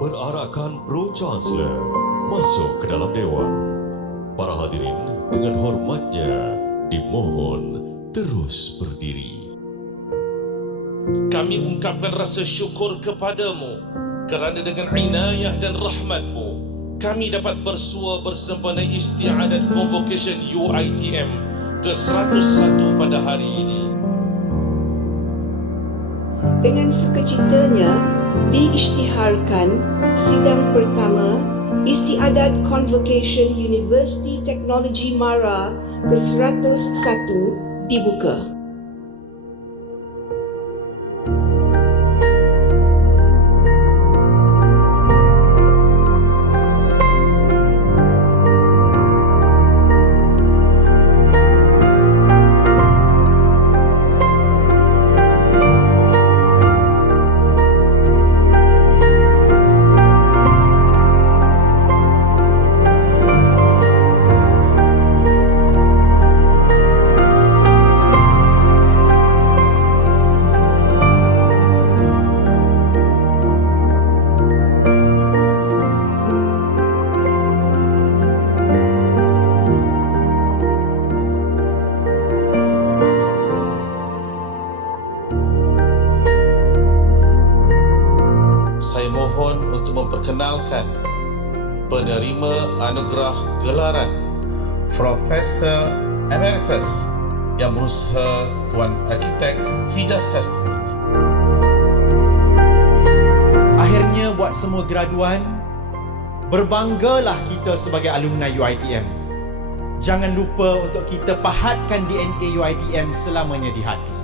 Rakan Pro Chancellor masuk ke dalam Dewan. Para hadirin dengan hormatnya dimohon terus berdiri. Kami ungkapkan rasa syukur kepadamu kerana dengan inayah dan rahmatmu kami dapat bersua bersempena istiadat convocation UITM ke-101 pada hari ini. Dengan sukacitanya diisytiharkan sidang pertama Istiadat Convocation University Technology Mara ke-101 dibuka. Saya mohon untuk memperkenalkan penerima anugerah gelaran Profesor Emeritus yang berusaha Tuan Arkitek Hijaz Testimony. Akhirnya buat semua graduan, berbanggalah kita sebagai alumni UiTM. Jangan lupa untuk kita pahatkan DNA UiTM selamanya di hati.